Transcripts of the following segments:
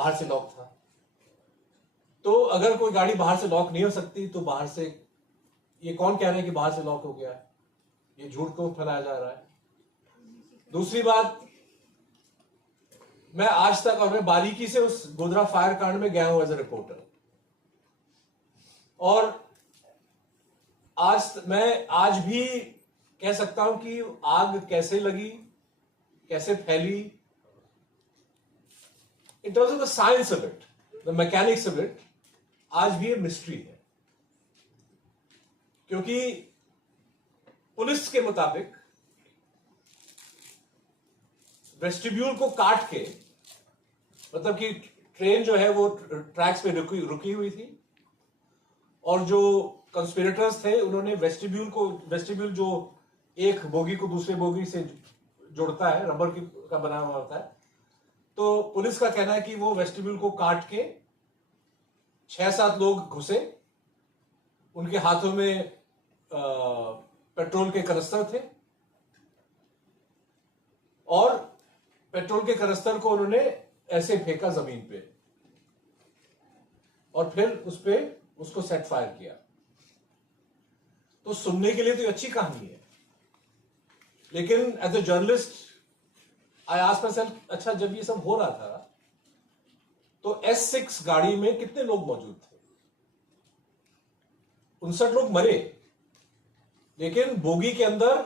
बाहर से लॉक था। तो अगर कोई गाड़ी बाहर से लॉक नहीं हो सकती तो बाहर से, ये कौन कह रहे हैं कि बाहर से लॉक हो गया है? ये झूठ को फैलाया जा रहा है। दूसरी बात, मैं आज तक, और मैं बारीकी से उस गोधरा फायर कांड में गया हूं एज ए रिपोर्टर, और मैं आज भी कह सकता हूं कि आग कैसे लगी, कैसे फैली, in terms of the science of it, the mechanics of it, आज भी ये मिस्ट्री है। क्योंकि पुलिस के मुताबिक वेस्टिब्यूल को काट के, मतलब कि ट्रेन जो है वो ट्रैक्स पे रुकी हुई थी, और जो कंस्पिरेटर्स थे उन्होंने वेस्टिब्यूल जो एक बोगी को दूसरे बोगी से जोड़ता है, रबर का बना हुआ होता है, तो पुलिस का कहना है कि वो वेस्टिब्यूल को काट के 6-7 लोग घुसे, उनके हाथों में पेट्रोल के कनस्तर थे, और पेट्रोल के कनस्तर को उन्होंने ऐसे फेंका जमीन पे, और फिर उसको सेट फायर किया। तो सुनने के लिए तो अच्छी कहानी है, लेकिन as a journalist I asked myself, अच्छा जब ये सब हो रहा था तो S6 गाड़ी में कितने लोग मौजूद थे? 59 लोग मरे, लेकिन बोगी के अंदर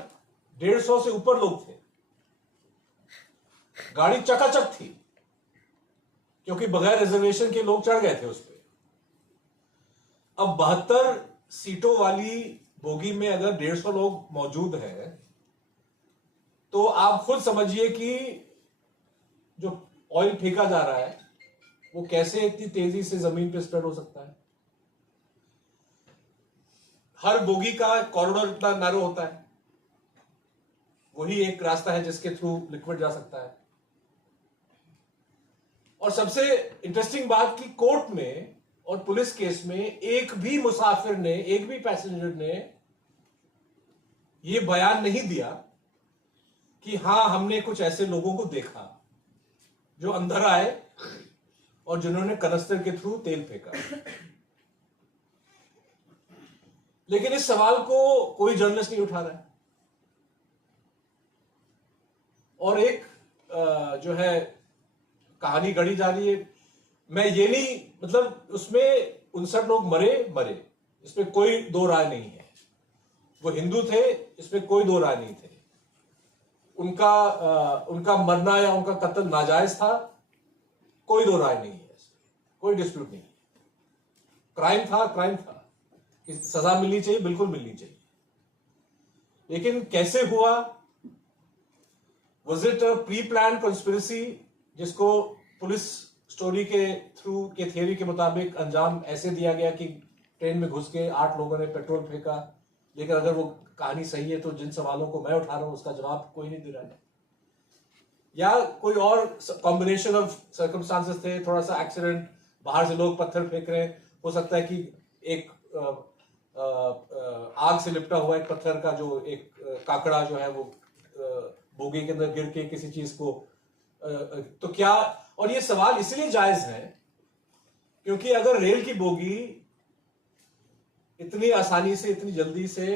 150 से ऊपर लोग थे। गाड़ी चकाचक थी, क्योंकि बगैर रिजर्वेशन के लोग चढ़ गए थे उस पर। अब 72 सीटों वाली बोगी में अगर 150 लोग मौजूद हैं, तो आप खुद समझिए कि जो ऑयल फेंका जा रहा है वो कैसे इतनी तेजी से जमीन पे स्प्रेड हो सकता है। हर बोगी का कॉरिडोर इतना नैरो होता है, वही एक रास्ता है जिसके थ्रू लिक्विड जा सकता है। और सबसे इंटरेस्टिंग बात कि कोर्ट में और पुलिस केस में एक भी मुसाफिर ने, एक भी पैसेंजर ने यह बयान नहीं दिया कि हां हमने कुछ ऐसे लोगों को देखा जो अंदर आए और जिन्होंने कनस्तर के थ्रू तेल फेंका। लेकिन इस सवाल को कोई जर्नलिस्ट नहीं उठा रहा है। और एक जो है कहानी गढ़ी जा रही है। मैं ये नहीं, मतलब उसमें 59 लोग मरे, इसमें कोई दो राय नहीं है। वो हिंदू थे, इसमें कोई दो राय नहीं थे। उनका मरना या उनका कत्ल नाजायज था, कोई दो राय नहीं है, कोई डिस्प्यूट नहीं है। क्राइम था, सजा मिलनी चाहिए, बिल्कुल मिलनी चाहिए। लेकिन कैसे हुआ? Was it a pre plan conspiracy जिसको पुलिस स्टोरी के थ्रू के थियरी के मुताबिक अंजाम ऐसे दिया गया कि ट्रेन में घुस के 8 लोगों ने पेट्रोल फेंका? लेकिन अगर वो कहानी सही है तो जिन सवालों को मैं उठा रहा हूं उसका जवाब कोई नहीं दे रहा है। या कोई और कॉम्बिनेशन ऑफ सर्कमस्टांसेस थे, थोड़ा सा एक्सीडेंट, बाहर से लोग पत्थर फेंक रहे हैं, हो सकता है कि एक आग से लिपटा हुआ एक पत्थर का जो एक काकड़ा जो है वो बोगी के अंदर गिर के किसी चीज को तो क्या। और ये सवाल इसलिए जायज है क्योंकि अगर रेल की बोगी इतनी आसानी से, इतनी जल्दी से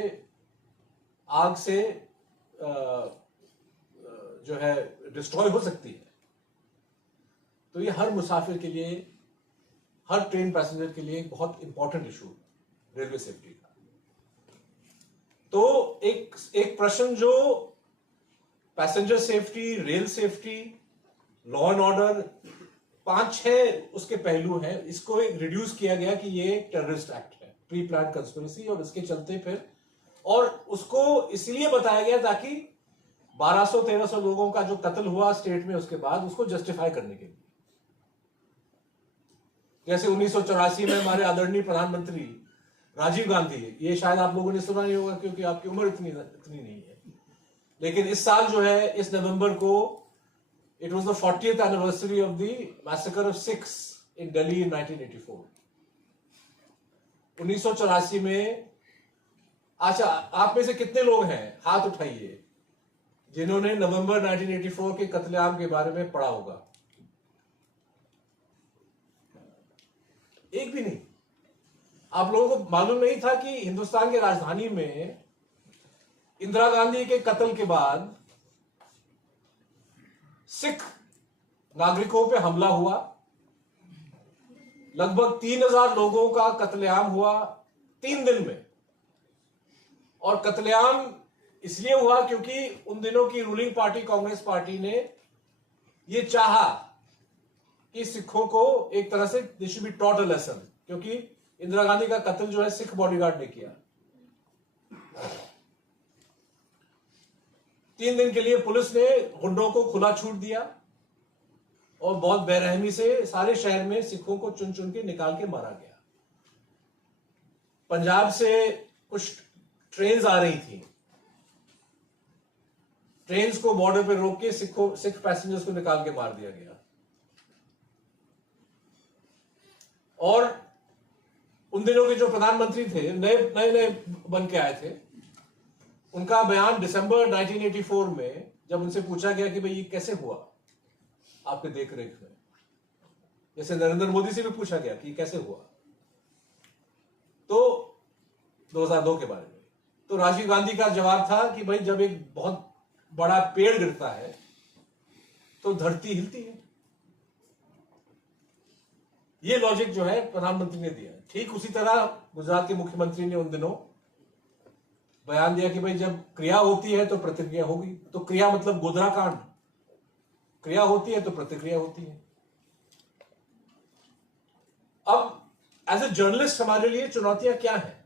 आग से जो है डिस्ट्रॉय हो सकती है, तो ये हर मुसाफिर के लिए, हर ट्रेन पैसेंजर के लिए एक बहुत इंपॉर्टेंट इशू है, रेलवे सेफ्टी का। तो एक प्रश्न जो passenger safety, rail safety, law and order, 5-6 उसके पहलू हैं। इसको एक रिड्यूस किया गया कि ये टेररिस्ट एक्ट है, प्री प्लान कंस्पिरेसी, और इसके चलते फिर, और उसको इसलिए बताया गया ताकि 1200-1300 लोगों का जो कत्ल हुआ स्टेट में उसके बाद, उसको जस्टिफाई करने के लिए। जैसे 1984 में हमारे आदरणीय प्रधानमंत्री राजीव गांधी, ये शायद आप लोगों ने सुना नहीं होगा क्योंकि आपकी उम्र इतनी नहीं है, लेकिन इस साल जो है, इस नवंबर को, it was the 40th anniversary of the massacre of Sikhs in Delhi in 1984। 1984 में, अच्छा आप में से कितने लोग हैं, हाथ उठाइए, जिन्होंने नवंबर 1984 के कत्लेआम के बारे में पढ़ा होगा? एक भी नहीं। आप लोगों को मालूम नहीं था कि हिंदुस्तान की राजधानी में इंदिरा गांधी के कत्ल के बाद सिख नागरिकों पे हमला हुआ, लगभग 3000 लोगों का कत्लेआम हुआ 3 दिन में। और कत्लेआम इसलिए हुआ क्योंकि उन दिनों की रूलिंग पार्टी कांग्रेस पार्टी ने यह चाहा कि सिखों को एक तरह से they should be taught a lesson, क्योंकि इंदिरा गांधी का कत्ल जो है सिख बॉडीगार्ड ने किया। 3 दिन के लिए पुलिस ने गुंडों को खुला छूट दिया और बहुत बेरहमी से सारे शहर में सिखों को चुन चुन के निकाल के मारा गया। पंजाब से कुछ ट्रेन्स आ रही थी, ट्रेन्स को बॉर्डर पे रोक के सिख पैसेंजर्स को निकाल के मार दिया गया। और उन दिनों के जो प्रधानमंत्री थे, नए बन के आए थे, उनका बयान दिसंबर 1984 में जब उनसे पूछा गया कि भाई ये कैसे हुआ आपके देखरेख में, जैसे नरेंद्र मोदी से भी पूछा गया कि कैसे हुआ, तो 2002 के बारे में, तो राजीव गांधी का जवाब था कि भाई जब एक बहुत बड़ा पेड़ गिरता है तो धरती हिलती है। ये लॉजिक जो है प्रधानमंत्री ने दिया। ठीक उसी तरह गुजरात के मुख्यमंत्री ने उन दिनों बयान दिया कि भाई जब क्रिया होती है तो प्रतिक्रिया होगी। तो क्रिया मतलब गोधरा कांड, क्रिया होती है तो प्रतिक्रिया होती है। अब एज ए जर्नलिस्ट हमारे लिए चुनौतियां क्या है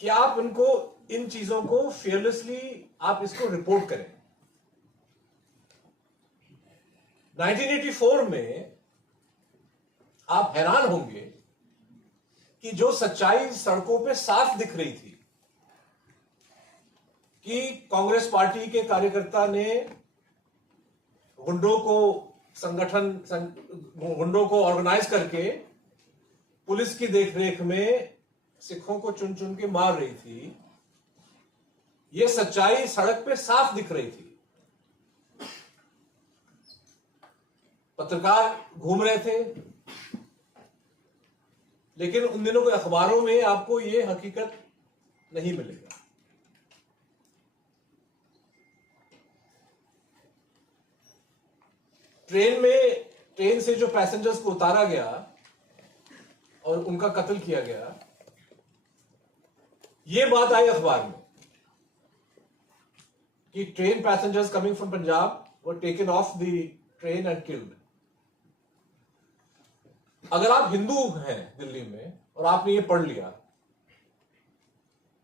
कि आप इन चीजों को फेयरलेसली आप इसको रिपोर्ट करें। 1984 में आप हैरान होंगे कि जो सच्चाई सड़कों पे साफ दिख रही थी कि कांग्रेस पार्टी के कार्यकर्ता ने गुंडों को ऑर्गेनाइज करके पुलिस की देखरेख में सिखों को चुन चुन के मार रही थी, यह सच्चाई सड़क पे साफ दिख रही थी। पत्रकार घूम रहे थे, लेकिन उन दिनों के अखबारों में आपको यह हकीकत नहीं मिलेगा। ट्रेन से जो पैसेंजर्स को उतारा गया और उनका कत्ल किया गया, यह बात आई अखबार में कि train passengers coming from Punjab were taken of the train and killed. अगर आप हिंदू हैं दिल्ली में और आपने ये पढ़ लिया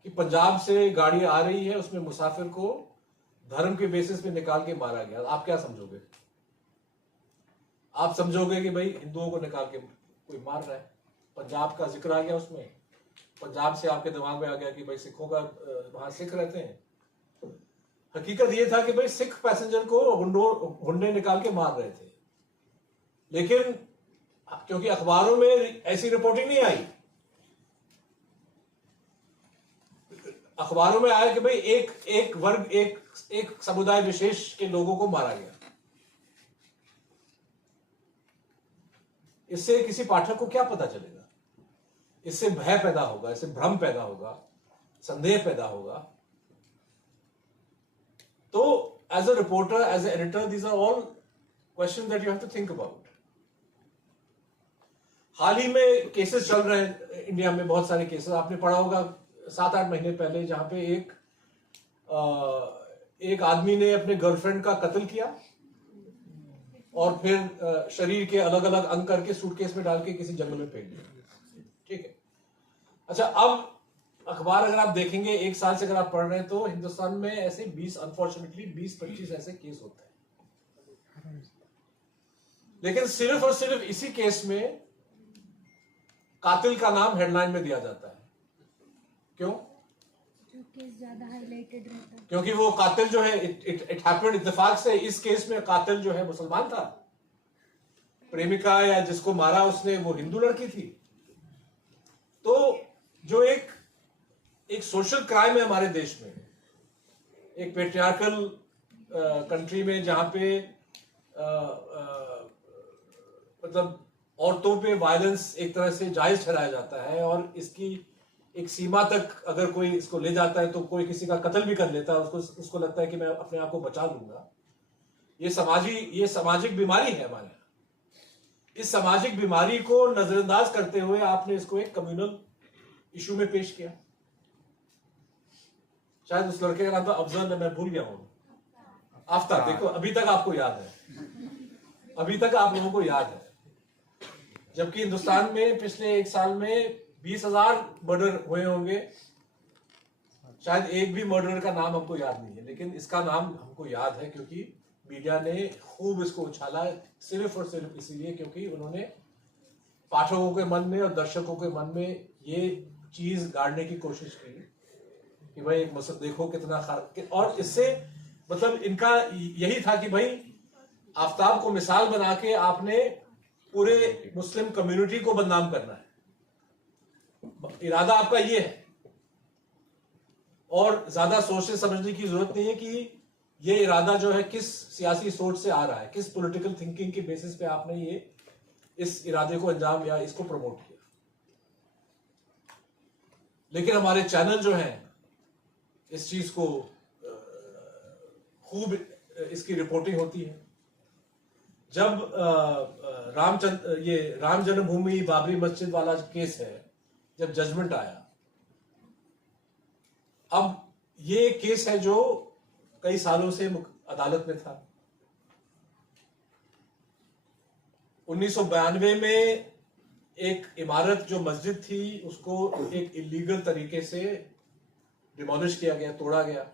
कि पंजाब से गाड़ी आ रही है, उसमें मुसाफिर को धर्म के बेसिस पे निकाल के मारा गया, आप क्या समझोगे? आप समझोगे कि भाई हिंदुओं को निकाल के कोई मार रहा है। पंजाब का जिक्र आ गया उसमें, पंजाब से आपके दिमाग में आ गया कि भाई सिखों का वहां सिख रहते हैं। हकीकत ये था कि भाई सिख पैसेंजर को गुंडे निकाल के मार रहे थे, लेकिन क्योंकि अखबारों में ऐसी रिपोर्टिंग नहीं आई, अखबारों में आया कि भाई एक वर्ग एक समुदाय विशेष के लोगों को मारा गया। इससे किसी पाठक को क्या पता चलेगा? इससे भय पैदा होगा, इससे भ्रम पैदा होगा, संदेह पैदा होगा। तो as a reporter, as a editor, these are all question that you have to think about. हाल ही में केसेस चल रहे हैं इंडिया में, बहुत सारे केसेस आपने पढ़ा होगा 7-8 महीने पहले, जहां पे एक आदमी ने अपने गर्लफ्रेंड का कत्ल किया और फिर शरीर के अलग अलग अंग करके सूटकेस में डाल के किसी जंगल में फेंक दिया। ठीक है, अच्छा, अब अखबार अगर आप देखेंगे, एक साल से अगर आप पढ़ रहे हैं, तो हिंदुस्तान में ऐसे अनफॉर्चुनेटली 20-25 ऐसे केस होते हैं। लेकिन सिर्फ और सिर्फ इसी केस में कातिल का नाम हेडलाइन में दिया जाता है। क्यों? ज्यादा हाईलाइटेड रहता है। क्योंकि वो कातिल जो है, इट हैपेंड, इत्तेफाक से इस केस में कातिल जो है मुसलमान था, प्रेमिका या जिसको मारा उसने वो हिंदू लड़की थी। तो जो एक सोशल क्राइम है हमारे देश में, एक पेट्रियार्कल कंट्री में, जहां पे मतलब औरतों पे वायलेंस एक तरह से जायज ठहराया जाता है, और इसकी एक सीमा तक अगर कोई इसको ले जाता है तो कोई किसी का कत्ल भी कर लेता है, उसको लगता है कि मैं अपने आप को बचा लूंगा। ये सामाजिक बीमारी है हमारे यहाँ। इस सामाजिक बीमारी को नजरअंदाज करते हुए आपने इसको एक कम्युनल इशू में पेश किया। शायद उस लड़के का नाम था अफजल, मैं भूल गया हूं, आफ्ताब। देखो अभी तक आपको याद है, अभी तक आप लोगों को याद है, जबकि हिंदुस्तान में पिछले 1 साल में 20,000 मर्डर हुए होंगे। शायद एक भी मर्डर का नाम हमको याद नहीं है, लेकिन इसका नाम हमको याद है क्योंकि मीडिया ने खूब इसको उछाला, सिर्फ और सिर्फ इसीलिए क्योंकि उन्होंने पाठकों के मन में और दर्शकों के मन में ये चीज गाड़ने की कोशिश की कि भाई एक मसद देखो कितना खराब। और इससे मतलब इनका यही था कि भाई आफ्ताब को मिसाल बना के आपने पूरे मुस्लिम कम्युनिटी को बदनाम करना है, इरादा आपका ये है। और ज्यादा सोचने समझने की जरूरत नहीं है कि ये इरादा जो है किस सियासी सोच से आ रहा है, किस पॉलिटिकल थिंकिंग के बेसिस पे आपने ये इस इरादे को अंजाम या इसको प्रमोट किया। लेकिन हमारे चैनल जो हैं इस चीज को खूब इसकी रिपोर्टिंग होती है। जब राम जन्मभूमि बाबरी मस्जिद वाला केस है, जब जजमेंट आया, अब ये केस है जो कई सालों से अदालत में था। 1992 में एक इमारत जो मस्जिद थी उसको एक इलीगल तरीके से डिमोलिश किया गया, तोड़ा गया,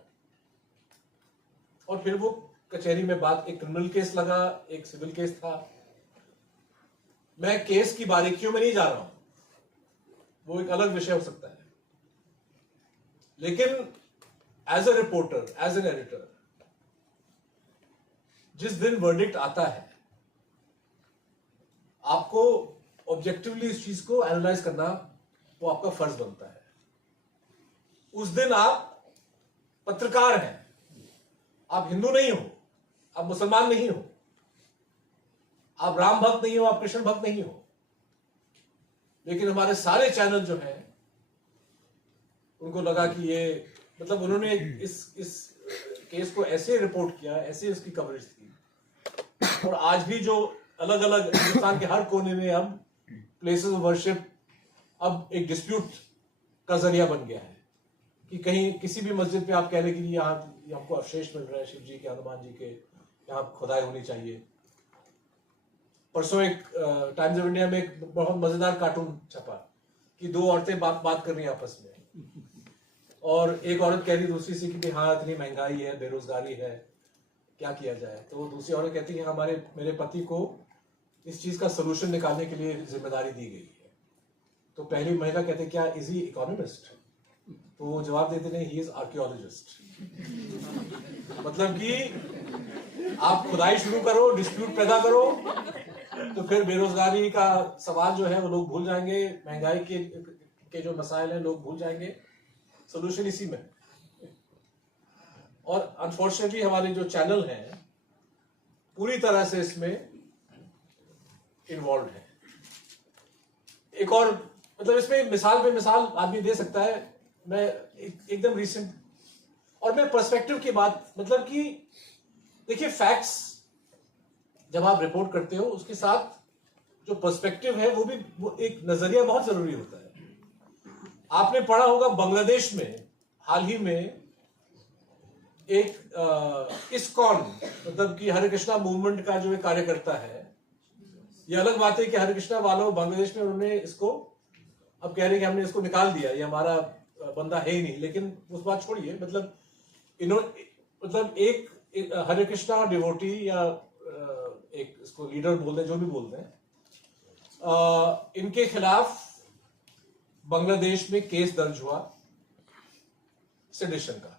और फिर वो कचहरी में बात, एक क्रिमिनल केस लगा, एक सिविल केस था। मैं केस की बारीकियों में नहीं जा रहा हूं, वो एक अलग विषय हो सकता है, लेकिन as a reporter, as an editor, जिस दिन वर्डिक्ट आता है आपको ऑब्जेक्टिवली इस चीज को एनालाइज करना वो आपका फर्ज बनता है। उस दिन आप पत्रकार हैं, आप हिंदू नहीं हो, आप मुसलमान नहीं हो, आप राम भक्त नहीं हो, आप कृष्ण भक्त नहीं हो, लेकिन हमारे सारे चैनल जो हैं उनको लगा कि ये मतलब उन्होंने इस केस को ऐसे रिपोर्ट किया, ऐसे इसकी कवरेज थी, और आज भी जो अलग अलग हिंदुस्तान के हर कोने में अब प्लेसेस ऑफ वर्शिप अब एक डिस्प्यूट का जरिया बन गया है कि कहीं किसी भी मस्जिद पे आप कह रहे कि यहाँ हमको अवशेष मिल रहा है शिव जी के, हनुमान जी के, यहाँ खुदाई होनी चाहिए। परसों एक टाइम्स ऑफ इंडिया में एक बहुत मजेदार कार्टून छपा कि 2 औरतें बात कर रही हैं आपस में, और एक औरत कह रही दूसरी से कि हाँ इतनी महंगाई है, बेरोजगारी है, क्या किया जाए। तो दूसरी औरत कहती है मेरे पति को इस चीज का सोल्यूशन निकालने के लिए जिम्मेदारी दी गई है। तो पहली महिला कहते क्या इज ही इकोनॉमिस्ट? तो वो जवाब देते नहीं, ही इज आर्कियोलॉजिस्ट। मतलब कि आप खुदाई शुरू करो, डिस्प्यूट पैदा करो, तो फिर बेरोजगारी का सवाल जो है वो लोग भूल जाएंगे, महंगाई के जो मसाइल हैं लोग भूल जाएंगे, सोल्यूशन इसी में। और अनफॉर्चुनेटली हमारे जो चैनल हैं पूरी तरह से इसमें इन्वॉल्व है। एक और मतलब इसमें मिसाल पे मिसाल आदमी दे सकता है। मैं एकदम रिसेंट, और मैं पर्सपेक्टिव की बात, मतलब कि देखिए फैक्ट्स जब आप रिपोर्ट करते हो उसके साथ जो पर्सपेक्टिव है वो एक नजरिया बहुत जरूरी होता है। आपने पढ़ा होगा बांग्लादेश में हाल ही में एक इस्कॉन, मतलब कि हरे कृष्णा मूवमेंट का जो एक कार्यकर्ता है, ये अलग बात है कि हरे कृष्णा वालों बांग्लादेश में उन्होंने इसको अब कह रहे हैं कि हमने इसको निकाल दिया, ये हमारा बंदा है ही नहीं, लेकिन उस बात छोड़िए, मतलब मतलब एक हरे कृष्णा डिवोटी या एक इसको लीडर बोलते हैं, जो भी बोलते हैं, इनके खिलाफ बांग्लादेश में केस दर्ज हुआ सेडिशन का।